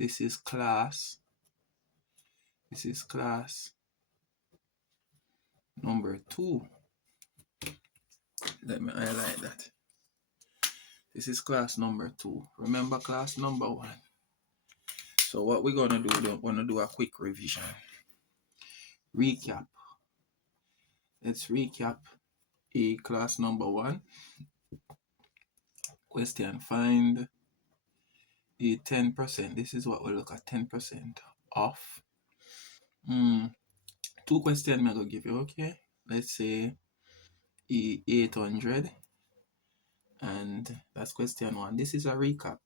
This is class number 2. Let me highlight that. This is class number 2. Remember class number 1. So what we're gonna do, we're gonna do a quick revision. Recap. Let's recap a class number 1. Question, find a 10%. This is what we look at, 10% off. 2 questions I'm gonna give you, okay? Let's say 800, and that's question 1. This is a recap,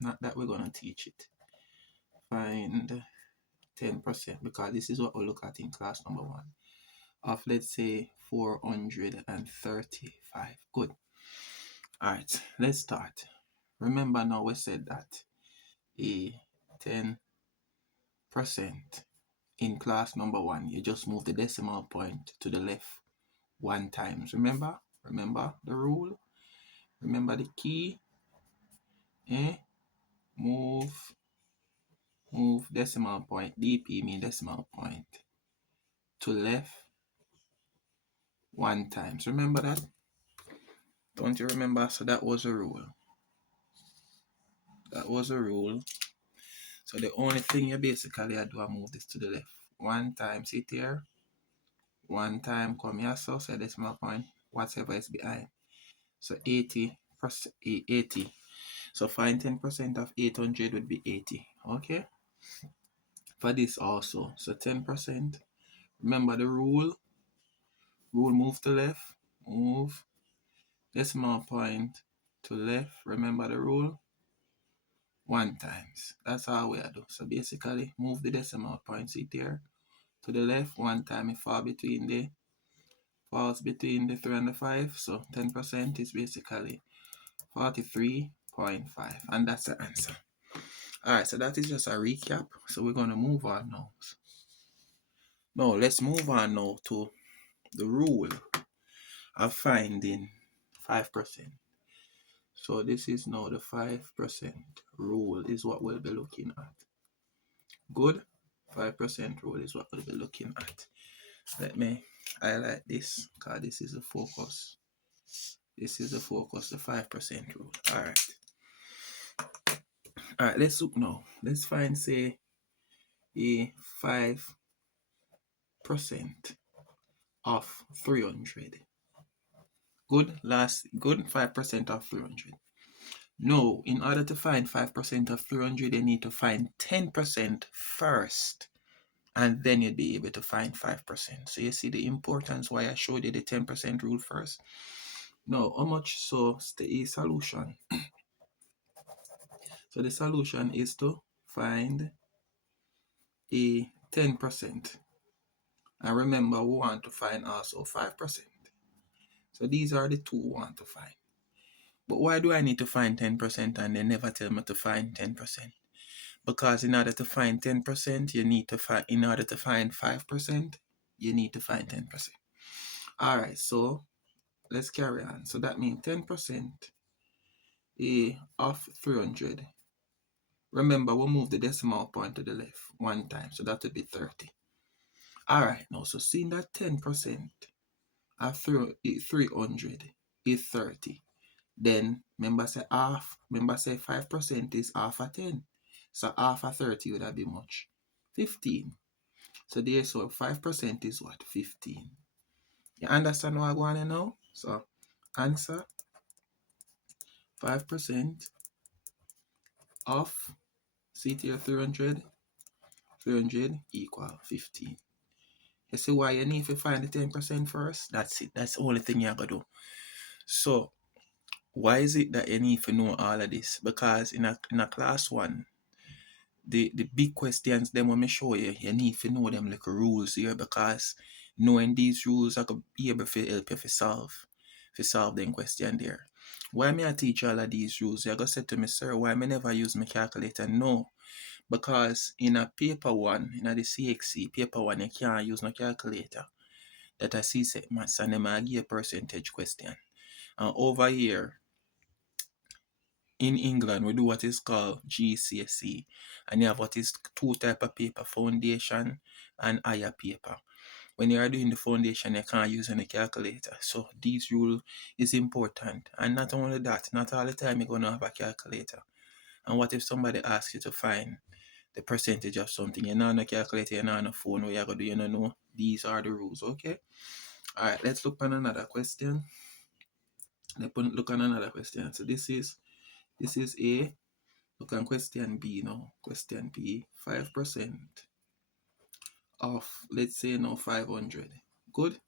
not that we're gonna teach it. Find 10%, because this is what we look at in class number 1. Of, let's say, 435. Good. All right, let's start. Remember now we said that a 10% in class number 1, you just move the decimal point to the left 1 times. Remember the rule? Remember the key? Move decimal point, DP mean decimal point, to left 1 times. Remember that? Don't you remember? So that was a rule. So the only thing you basically do is move this to the left 1 time. See it here? 1 time come here, so decimal point, whatever is behind. So 80. So find 10% of 800 would be 80. Okay? For this also, so 10%. Remember the rule? Move to left. Move decimal point to left. Remember the rule? 1 times. That's how we do. So basically, move the decimal point, see there, to the left 1 time. It falls between the 3 and the 5. So 10% is basically 43.5, and that's the answer. All right, so that is just a recap. So we're going to move on now. Now, let's move on now to the rule of finding 5%. So this is now the 5% rule is what we'll be looking at. Good? 5% rule is what we'll be looking at. Let me highlight this, because this is the focus. This is the focus, the 5% rule. All right, let's look now. Let's find, say, a 5% of 300. Good? 5% of 300. No, in order to find 5% of 300, you need to find 10% first, and then you'd be able to find 5%. So you see the importance why I showed you the 10% rule first. Now, how much? So the solution. So the solution is to find a 10%. And remember, we want to find also 5%. So these are the 2 we want to find. But why do I need to find 10% and they never tell me to find 10%? Because in order to find 10%, you need to find, in order to find 5%, you need to find 10%. All right, so let's carry on. So that means 10% of 300. Remember, we'll move the decimal point to the left 1 time, so that would be 30. All right, now, so seeing that 10% of 300 is 30, then remember say half, remember say 5% is half of 10. So half of 30 would have been much? 15. So there, so 5% is what? 15. You understand what I want to know? So answer 5% of, see here, 300 equal 15. You see why you need to find the 10% first? That's it. That's the only thing you have to do. So why is it that you need to know all of this? Because in a class 1, the big questions, them when I show you, you need to know them like rules here, because knowing these rules are going to be able to help you to solve them question there. Why me I teach all of these rules? You're going to say to me, sir, why me never use my calculator? No. Because in a paper 1, in the CXC, paper 1, you can't use no calculator. That I see set maths, and them I give a percentage question. And over here, in England, we do what is called GCSE, and you have what is two type of paper, foundation and higher paper. When you are doing the foundation, you can't use any calculator. So this rule is important. And not only that, not all the time you're going to have a calculator. And what if somebody asks you to find the percentage of something? You're not on a calculator, you're not on a phone, what you're going to do, you don't know. These are the rules, okay? All right, let's look at another question. Look at another question. So this is A. Look at question B now. Question B, 5% of, let's say now 500. Good?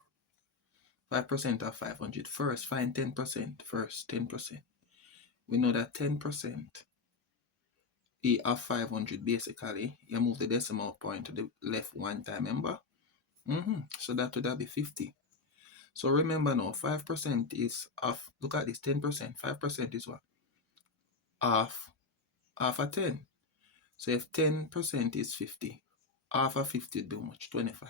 5% of 500. First, find 10%. First, 10%. We know that 10% of 500, basically, you move the decimal point to the left one time, remember? So that would be 50. So remember now, 5% is off. Look at this, 10%. 5% is what? Half of 10. So if 10% is 50, half of 50 would be how much? 25.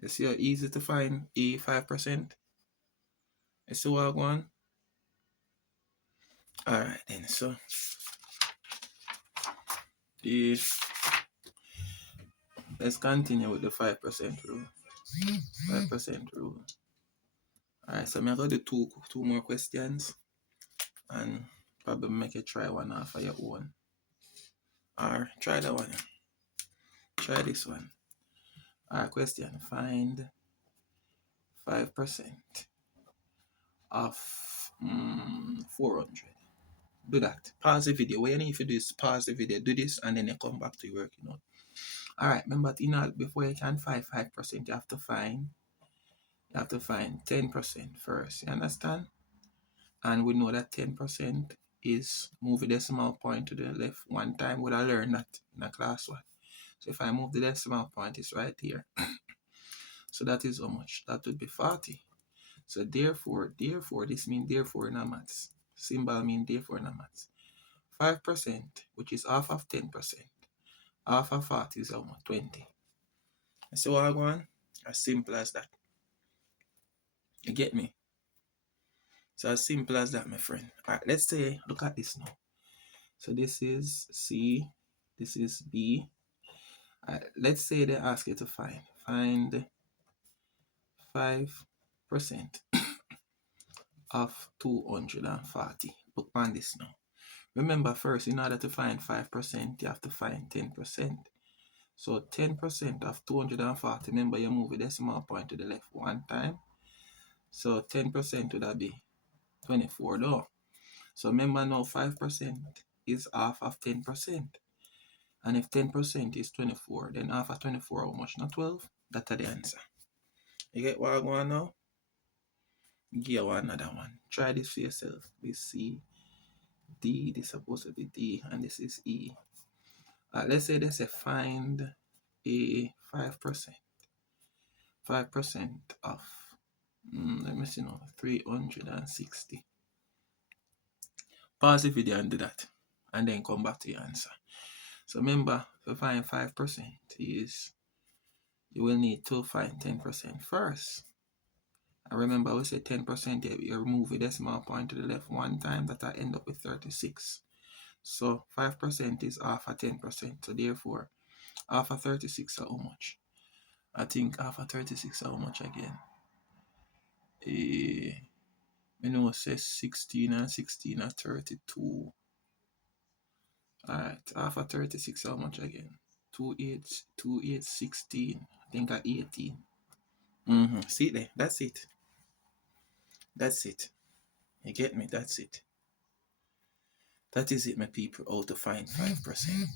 You see how easy to find a 5%? You see what I want? Alright then, so let's continue with the 5% rule. 5% rule. Alright, so I'm going to do two more questions and probably make you try one off of your own. Or try that one. Try this one. Alright, question. Find 5% of 400. Do that. Pause the video. What you need to do is pause the video, do this, and then you come back to your work, you know. Alright, remember, before you can find 5%, you have to find 10% first. You understand? And we know that 10% is move the decimal point to the left one time. Would I learn that in a class one? So if I move the decimal point, it's right here. So that is how much? That would be 40. So therefore, this means therefore in a maths. Symbol means therefore in a maths. 5%, which is half of 10%. Half of 40 is how much? 20. You see what I want? As simple as that. You get me? So as simple as that, my friend. Alright, let's say, look at this now. So this is C, this is B. Let's say they ask you to find 5% of 240. Look on this now. Remember first, in order to find 5%, you have to find 10%. So 10% of 240, remember you move the decimal point to the left one time. So 10% would be 24 though. So remember now 5% is half of 10%. And if 10% is 24, then half of 24, how much? Not 12? That's the answer. You get what I want now? Give you another one. Try this for yourself. This C, D, this is supposed to be D, and this is E. Let's say they say find a 5%. 5% of, let me see now, 360. Pause the video and do that. And then come back to your answer. So remember, to find 5% is, you will need to find 10% first. And remember, we said 10%, you remove the decimal point to the left one time, that I end up with 36. So 5% is half of 10%. So therefore, half of 36 are how much? I think half of 36 are how much again? You know, it says 16 and 16 are 32. Alright, half of 36 how much again? 2, 8, 16. I think at 18. See there, that's it. That's it. You get me? That's it. That is it, my people, how to find 5%.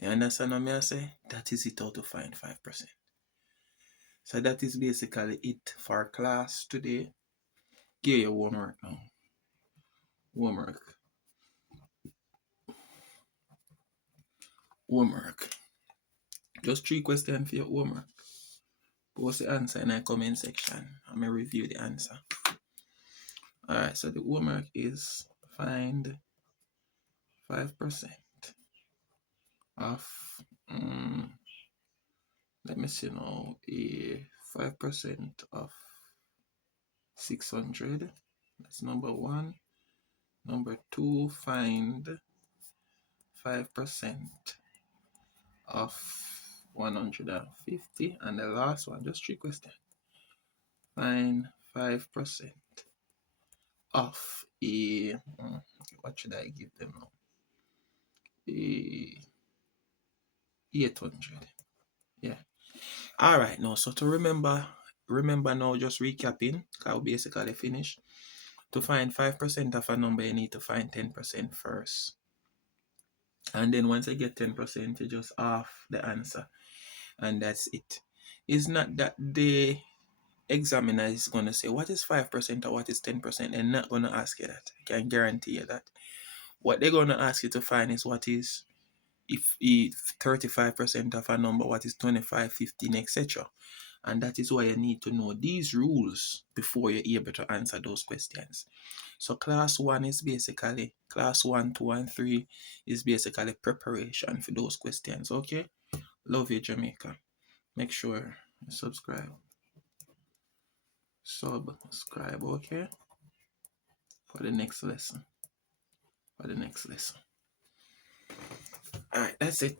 You understand what I say? That is it, how to find 5%. So that is basically it for class today. Give your homework now. Homework. Just 3 questions for your homework. Post the answer in the comment section. I'm going to review the answer. Alright, so the homework is find 5% of, let me see now, 5% of 600. That's number 1. Number 2, find 5% of 150. And the last one, just 3 questions. Find 5% of a, what should I give them now? 800. Yeah. All right, now, so to remember now, just recapping, because we basically finished. To find 5% of a number, you need to find 10% first. And then once you get 10%, you just half the answer. And that's it. It's not that the examiner is going to say, what is 5% or what is 10%? They're not going to ask you that. I can guarantee you that. What they're going to ask you to find is what is, if 35% of a number, what is 25, 15, etc. And that is why you need to know these rules before you're able to answer those questions. So class 1 is basically, class 1, 2, and 3 is basically preparation for those questions, okay? Love you, Jamaica. Make sure you subscribe, okay? For the next lesson. Alright, that's it.